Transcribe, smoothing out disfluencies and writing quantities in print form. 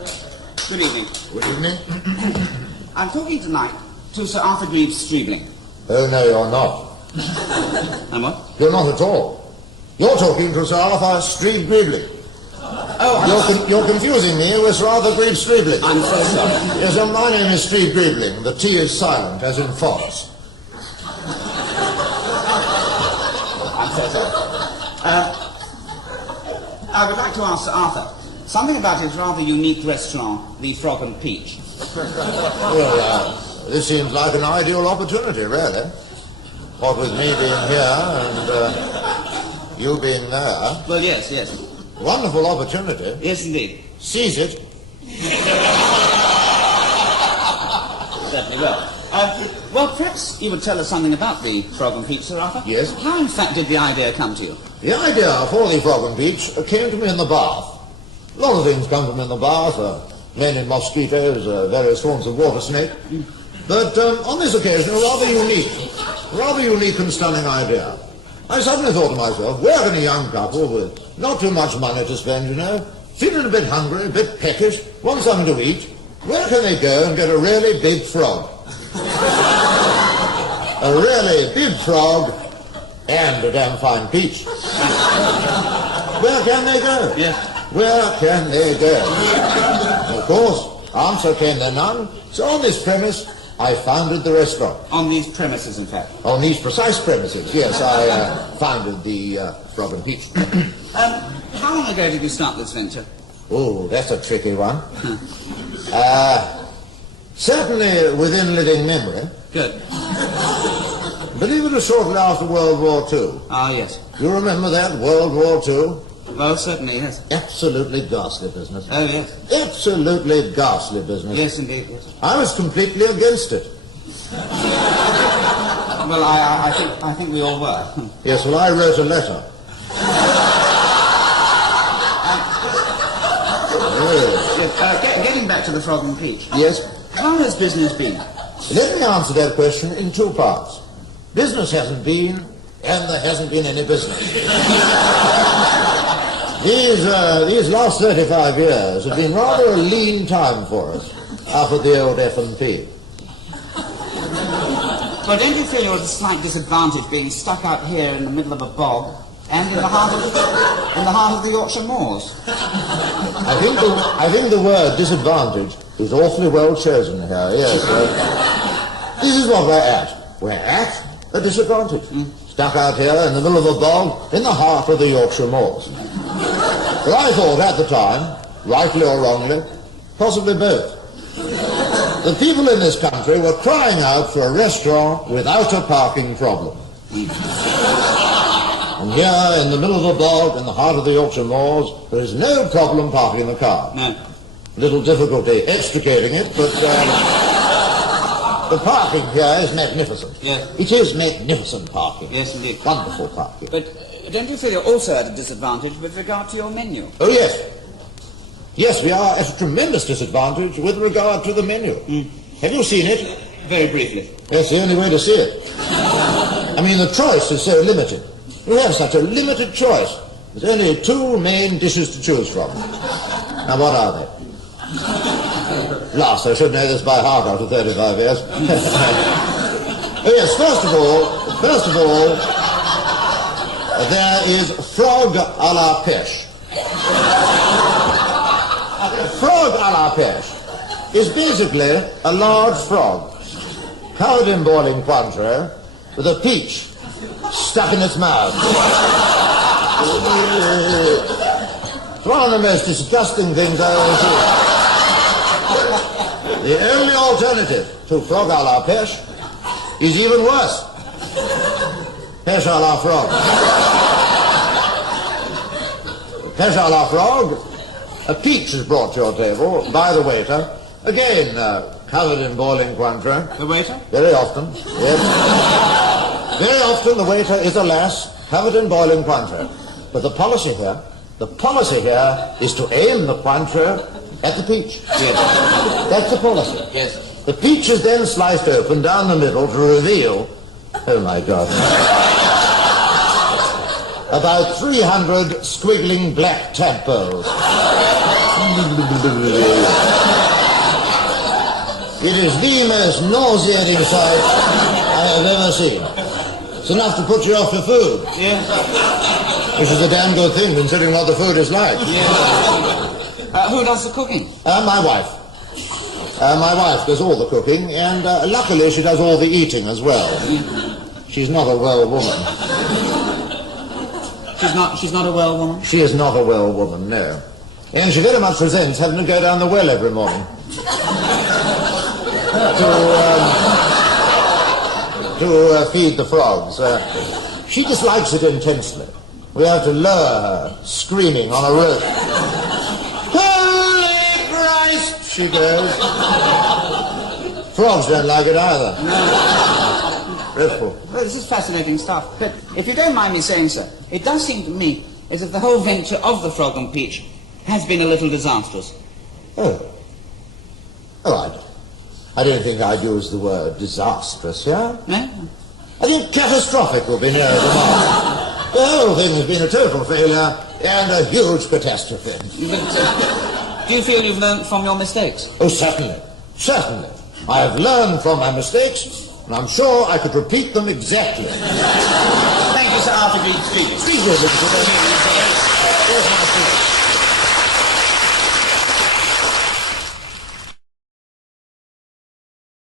Good evening. Good evening. I'm talking tonight to Sir Arthur Greaves-Streebling. Oh, no, you're not. And what? You're not at all. You're talking to Sir Arthur STREEB-GREEBLING. Oh, You're confusing me with Sir Arthur Greaves-Streebling. I'm so sorry. Yes, my name is STREEB-GREEBLING. The T is silent, as in forest. I'm so sorry. I would like to ask Sir Arthur something about his rather unique restaurant, the Frog and Peach. Well, this seems like an ideal opportunity, really. What with me being here and you being there. Well, yes, yes. Wonderful opportunity. Yes, indeed. Seize it. Certainly will. Well, perhaps you would tell us something about the Frog and Peach, Sir Arthur? Yes. How, in fact, did the idea come to you? The idea for the Frog and Peach came to me in the bath. A lot of things come to me in the bath, men in mosquitoes, various forms of water snake. But on this occasion, a rather unique and stunning idea. I suddenly thought to myself, where can a young couple with not too much money to spend, you know, feeling a bit hungry, a bit peckish, want something to eat, where can they go and get a really big frog? A really big frog and a damn fine peach. Where can they go? Yes. Where can they go? Of course, answer came there none. So on this premise, I founded the restaurant. On these premises, in fact. On these precise premises, yes, I founded the Frog and Peach. How long ago did you start this venture? Oh, that's a tricky one. Certainly within living memory. Good. Believe it was shortly after World War II. Ah, yes. You remember that, World War II? Well, certainly, yes. Absolutely ghastly business. Oh, yes. Absolutely ghastly business. Yes, indeed, yes. I was completely against it. Well, I think we all were. Yes, well, I wrote a letter. Getting back to the Frog and Peach. Yes? How has business been? Let me answer that question in two parts. Business hasn't been, and there hasn't been any business. These last 35 years have been rather a lean time for us after the old F&P. Well, don't you feel you're at a slight disadvantage being stuck out here in the middle of a bog and in the heart of the Yorkshire moors? I think the word disadvantage is awfully well chosen here, yes. This is what we're at. We're at a disadvantage. Stuck out here in the middle of a bog in the heart of the Yorkshire moors. But I thought at the time, rightly or wrongly, possibly both. The people in this country were crying out for a restaurant without a parking problem. And here, in the middle of a bog, in the heart of the Yorkshire moors, there is no problem parking the car. No. Little difficulty extricating it, but the parking here is magnificent. Yes. It is magnificent parking. Yes, indeed. Wonderful parking. But don't you feel you're also at a disadvantage with regard to your menu? Oh, yes. Yes, we are at a tremendous disadvantage with regard to the menu. Have you seen it? Very briefly. That's the only way to see it. I mean, the choice is so limited. We have such a limited choice. There's only two main dishes to choose from. Now, what are they? Last, I should know this by heart after 35 years. Oh, yes, first of all, there is frog à la pêche. Frog à la pêche is basically a large frog covered in boiling Cointreau with a peach stuck in its mouth. It's one of the most disgusting things I ever see. The only alternative to frog à la pêche is even worse. Pêche à la frog. Pêche à la frog. A peach is brought to your table by the waiter, again covered in boiling Cointreau. The waiter? Very often, yes. Very often the waiter is, alas, covered in boiling Cointreau. But the policy here is to aim the Cointreau at the peach. Yes. That's the policy. Yes. The peach is then sliced open down the middle to reveal, oh my God, about 300 squiggling black tadpoles. It is the most nauseating sight I have ever seen. It's enough to put you off your food. Yeah. Which is a damn good thing, considering what the food is like. Yeah. Who does the cooking? My wife. My wife does all the cooking, and luckily she does all the eating as well. She's not a well woman. She's not a well woman? She is not a well woman, no. And she very much resents having to go down the well every morning. to feed the frogs. She dislikes it intensely. We have to lure her, screaming on a rope. Holy Christ, she goes. Frogs don't like it either. Dreadful. Well, this is fascinating stuff. But if you don't mind me saying so, it does seem to me as if the whole venture of the Frog and Peach has been a little disastrous. Oh, I don't think I'd use the word disastrous, yeah? No? I think catastrophic would be nearer the mark. The whole thing has been a total failure and a huge catastrophe. But, do you feel you've learned from your mistakes? Oh, certainly. Certainly. I have learned from my mistakes, and I'm sure I could repeat them exactly. Thank you, Sir Arthur Green. Speak. Speak, Mr. Yes, my speech.